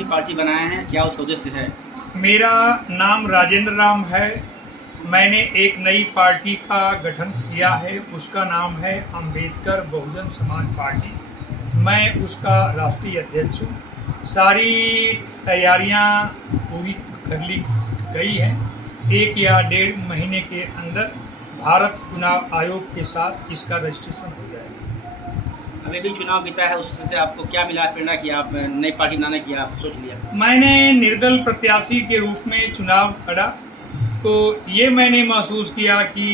प्रत्याशी पार्टी बनाए हैं, क्या उसका उद्देश्य है? मेरा नाम राजेंद्र राम है। मैंने एक नई पार्टी का गठन किया है, उसका नाम है अंबेडकर बहुजन समाज पार्टी। मैं उसका राष्ट्रीय अध्यक्ष हूँ। सारी तैयारियां पूरी कर ली गई हैं। 1 या 1.5 महीने के अंदर भारत चुनाव आयोग के साथ इसका रजिस्ट्रेशन हो जाएगा। अभी भी चुनाव बीता है, उससे आपको क्या मिला प्रेरणा कि आप नई पार्टी बनाने की आप सोच लिया? मैंने निर्दल प्रत्याशी के रूप में चुनाव लड़ा, तो ये मैंने महसूस किया कि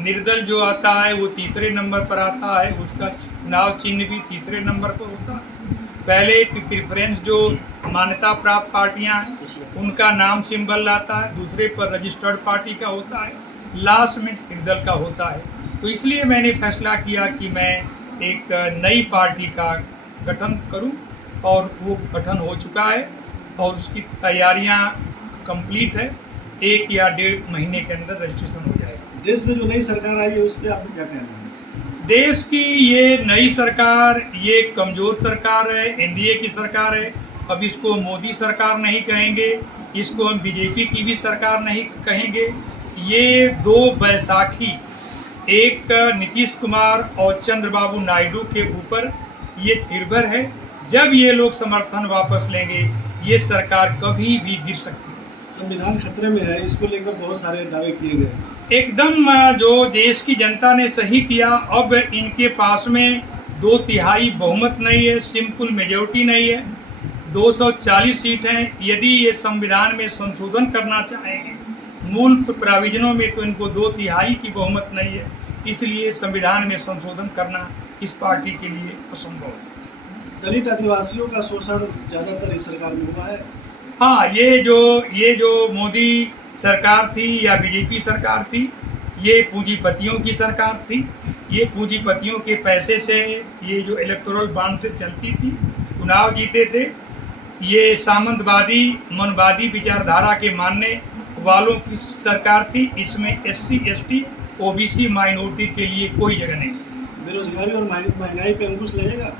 निर्दल जो आता है वो तीसरे नंबर पर आता है, उसका चुनाव चिन्ह भी तीसरे नंबर पर होता है। पहले प्रेफरेंस जो मान्यता प्राप्त पार्टियां हैं उनका नाम सिंबल आता है, दूसरे पर रजिस्टर्ड पार्टी का होता है, लास्ट में निर्दल का होता है। तो इसलिए मैंने फैसला किया कि मैं एक नई पार्टी का गठन करूं, और वो गठन हो चुका है और उसकी तैयारियां कंप्लीट है। 1 या 1.5 महीने के अंदर रजिस्ट्रेशन हो जाएगा। देश में जो नई सरकार आई है उस पर आपको क्या कहना है? देश की ये नई सरकार ये कमज़ोर सरकार है, एनडीए की सरकार है। अब इसको मोदी सरकार नहीं कहेंगे, इसको हम बीजेपी की भी सरकार नहीं कहेंगे। ये 2 बैसाखी, एक नीतीश कुमार और चंद्रबाबू नायडू के ऊपर ये निर्भर है। जब ये लोग समर्थन वापस लेंगे ये सरकार कभी भी गिर सकती है। संविधान खतरे में है, इसको लेकर बहुत सारे दावे किए गए। एकदम जो देश की जनता ने सही किया। अब इनके पास में 2/3 बहुमत नहीं है, सिंपल मेजोरिटी नहीं है, 240 सीट हैं। यदि ये संविधान में संशोधन करना चाहेंगे मूल प्राविधानों में, तो इनको 2/3 की बहुमत नहीं है। इसलिए संविधान में संशोधन करना इस पार्टी के लिए असंभव है। दलित आदिवासियों का शोषण ज़्यादातर इस सरकार में हुआ है। हाँ, ये जो मोदी सरकार थी या बीजेपी सरकार थी, ये पूंजीपतियों की सरकार थी। ये पूंजीपतियों के पैसे से ये जो इलेक्टोरल बॉन्ड से चलती थी, चुनाव जीते थे। ये सामंतवादी मनवादी विचारधारा के मानने वालों की सरकार थी। इसमें SC ST OBC माइनॉरिटी के लिए कोई जगह नहीं। बेरोजगारी और महंगाई पे अंकुश लगेगा।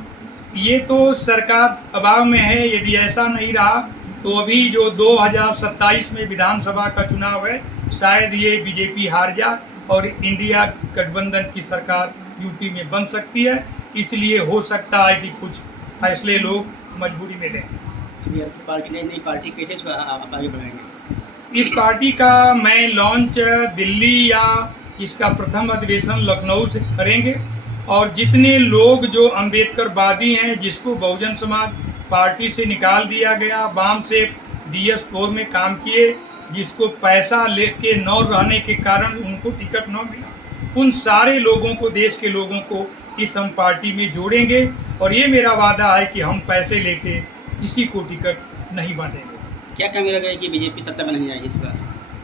ये तो सरकार दबाव में है। यदि ऐसा नहीं रहा तो अभी जो 2027 में विधानसभा का चुनाव है, शायद ये बीजेपी हार जाए और इंडिया गठबंधन की सरकार यूपी में बन सकती है। इसलिए हो सकता है कि कुछ फैसले लोग मजबूरी में लें। नई पार्टी कैसे आप आगे बढ़ाएंगे? इस पार्टी का मैं लॉन्च दिल्ली या इसका प्रथम अधिवेशन लखनऊ से करेंगे, और जितने लोग जो अम्बेडकरवादी हैं, जिसको बहुजन समाज पार्टी से निकाल दिया गया, वाम से DS4 में काम किए, जिसको पैसा लेके न रहने के कारण उनको टिकट न मिला, उन सारे लोगों को, देश के लोगों को इस हम पार्टी में जोड़ेंगे। और ये मेरा वादा है कि हम पैसे लेके किसी को टिकट नहीं बांटेंगे। क्या कमी लग रही है कि बीजेपी सत्ता में नहीं आएगी इस बार?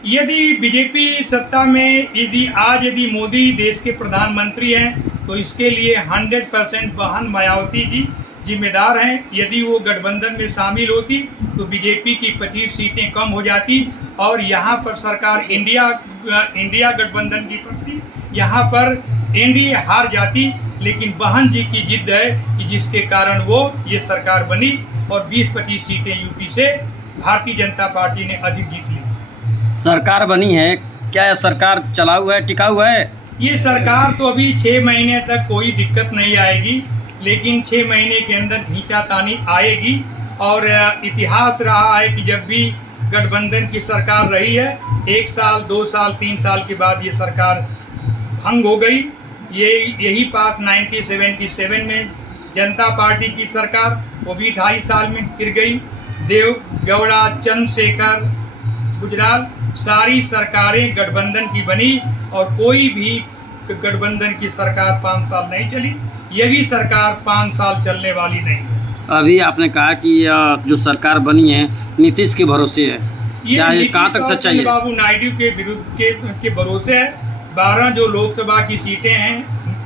यदि बीजेपी सत्ता में, यदि मोदी देश के प्रधानमंत्री हैं, तो इसके लिए 100% बहन मायावती जी जिम्मेदार हैं। यदि वो गठबंधन में शामिल होती तो बीजेपी की 25 सीटें कम हो जाती और यहाँ पर सरकार इंडिया गठबंधन की पड़ती, यहाँ पर एनडीए हार जाती। लेकिन बहन जी की जिद है कि जिसके कारण वो ये सरकार बनी और 20-25 सीटें यूपी से भारतीय जनता पार्टी ने अधिक जीत ली। सरकार बनी है, क्या यह सरकार चला हुआ है, टिका हुआ है? ये सरकार तो अभी 6 महीने तक कोई दिक्कत नहीं आएगी, लेकिन 6 महीने के अंदर खींचातानी आएगी। और इतिहास रहा है कि जब भी गठबंधन की सरकार रही है, 1 साल 2 साल 3 साल के बाद ये सरकार भंग हो गई। यही बात 1977 में जनता पार्टी की सरकार, वो भी 2.5 साल में गिर गई। देव गौड़ा, चंद्रशेखर, गुजराल, सारी सरकारें गठबंधन की बनी और कोई भी गठबंधन की सरकार 5 साल नहीं चली। ये भी सरकार 5 साल चलने वाली नहीं है। अभी आपने कहा कि जो सरकार बनी है नीतीश के भरोसे है, क्या ये कहाँ तक सच्चाई है? चंद्रबाबू नायडू के विरुद्ध के भरोसे है। 12 जो लोकसभा की सीटें हैं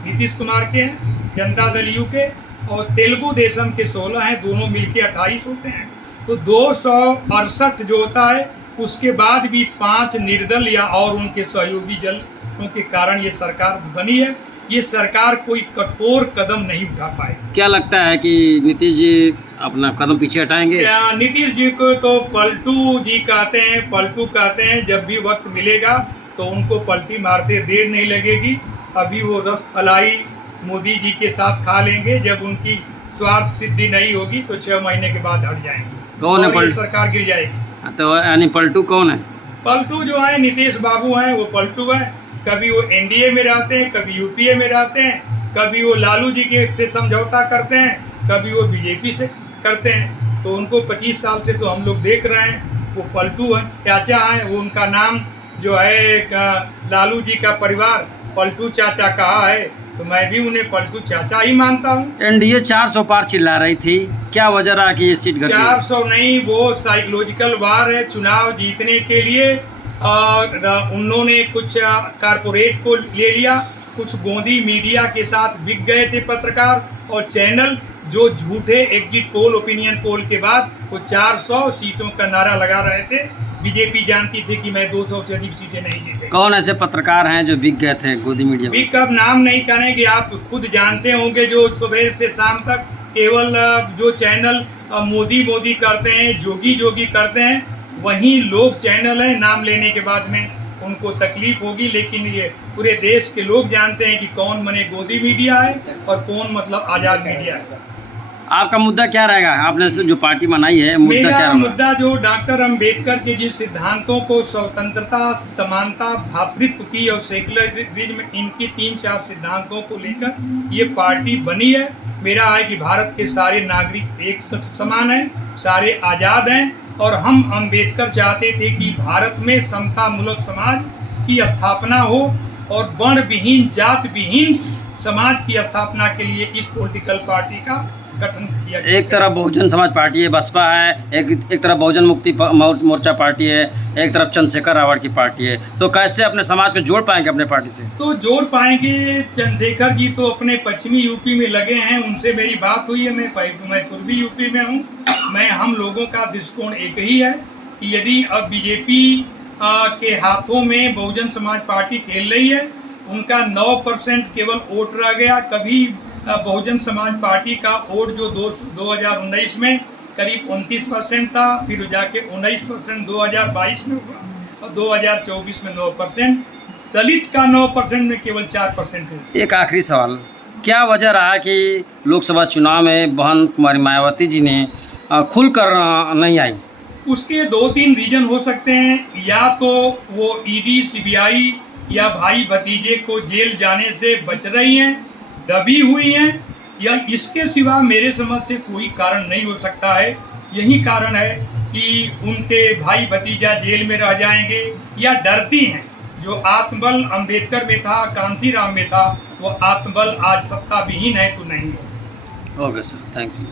नीतीश कुमार के हैं, जनता दल यू के, और तेलुगु देशम के 16 हैं, दोनों मिलके 28 होते हैं। तो 268 जो होता है, उसके बाद भी 5 निर्दल या और उनके सहयोगी दलों के कारण ये सरकार बनी है। ये सरकार कोई कठोर कदम नहीं उठा पाएगी। क्या लगता है कि नीतीश जी अपना कदम पीछे हटाएंगे? नीतीश जी को तो पलटू जी कहते हैं, पलटू कहते हैं। जब भी वक्त मिलेगा तो उनको पलटी मारते देर नहीं लगेगी। अभी वो रसमलाई मोदी जी के साथ खा लेंगे, जब उनकी स्वार्थ सिद्धि नहीं होगी तो 6 महीने के बाद हट जाएंगे। कौन है और ये सरकार गिर जाएगी। तो यानी पलटू कौन है? पलटू जो है नीतीश बाबू हैं, वो पलटू हैं। कभी वो एनडीए में रहते हैं, कभी यूपीए में रहते हैं, कभी वो लालू जी के से समझौता करते हैं, कभी वो बीजेपी से करते हैं। तो उनको 25 साल से तो हम लोग देख रहे हैं, वो पलटू हैं, चाचा हैं। वो उनका नाम जो है लालू जी का परिवार पलटू चाचा कहा है, तो मैं भी उन्हें पलटू चाचा ही मानता हूँ। एनडीए 400 पार चिल्ला रही थी, क्या वजह रहा कि ये सीट घटी? 400 नहीं, वो साइकोलॉजिकल वार है। चुनाव जीतने के लिए उन्होंने कुछ कारपोरेट को ले लिया, कुछ गोंदी मीडिया के साथ बिक गए थे पत्रकार और चैनल, जो झूठे एग्जिट पोल, ओपिनियन पोल के बाद वो 400 सीटों का नारा लगा रहे थे। बीजेपी जानती थी कि मैं 200 से अधिक सीटें नहीं जीतेंगे। कौन ऐसे पत्रकार हैं जो बिक गए थे गोदी मीडिया में? बिक अब नाम नहीं करेंगे, आप खुद जानते होंगे, जो सुबह से शाम तक केवल जो चैनल मोदी मोदी करते हैं, जोगी जोगी करते हैं, वही लोग चैनल हैं। नाम लेने के बाद में उनको तकलीफ होगी, लेकिन ये पूरे देश के लोग जानते हैं कि कौन मने गोदी मीडिया है और कौन मतलब आज़ाद मीडिया है। आपका मुद्दा क्या रहेगा? आपने जो पार्टी बनाई है, मुद्दा क्या मेरा होगा? मुद्दा जो डॉक्टर अंबेडकर के जिस सिद्धांतों को, स्वतंत्रता, समानता, भ्रातृत्व की और सेकुलरिज्म, इनकी 3-4 सिद्धांतों को लेकर ये पार्टी बनी है। मेरा है कि भारत के सारे नागरिक एक समान हैं, सारे आज़ाद हैं, और हम अंबेडकर चाहते थे कि भारत में समतामूलक समाज की स्थापना हो और वर्ण विहीन, जात विहीन समाज की स्थापना के लिए इस पॉलिटिकल पार्टी का गठन किया। एक तरफ बहुजन समाज पार्टी है, बसपा है, एक तरफ बहुजन मुक्ति मोर्चा पार्टी है, एक तरफ चंद्रशेखर रावत की पार्टी है, तो कैसे अपने समाज को जोड़ पाएंगे अपने पार्टी से? तो जोड़ पाएंगे। चंद्रशेखर जी तो अपने पश्चिमी यूपी में लगे हैं, उनसे मेरी बात हुई है। मैं पूर्वी यूपी में हूँ। हम लोगों का दृष्टिकोण एक ही है कि यदि अब बीजेपी के हाथों में बहुजन समाज पार्टी खेल रही है, उनका 9% केवल वोट रह गया। कभी बहुजन समाज पार्टी का वोट जो 2019 में करीब 29% था, फिर जाके 19% 2022 में हुआ और 2024 में 9%। दलित का 9% में केवल 4% है। एक आखिरी सवाल, क्या वजह रहा कि लोकसभा चुनाव में बहन कुमारी मायावती जी ने खुलकर नहीं आई? उसके 2-3 रीजन हो सकते हैं। या तो वो ईडी, सीबीआई या भाई भतीजे को जेल जाने से बच रही हैं, दबी हुई हैं, या इसके सिवा मेरे समझ से कोई कारण नहीं हो सकता है। यही कारण है कि उनके भाई भतीजा जेल में रह जाएंगे या डरती हैं। जो आत्मबल अंबेडकर में था, कांसीराम में था, वो आत्मबल आज सत्ता विहीन है तो नहीं है। Okay sir, thank you.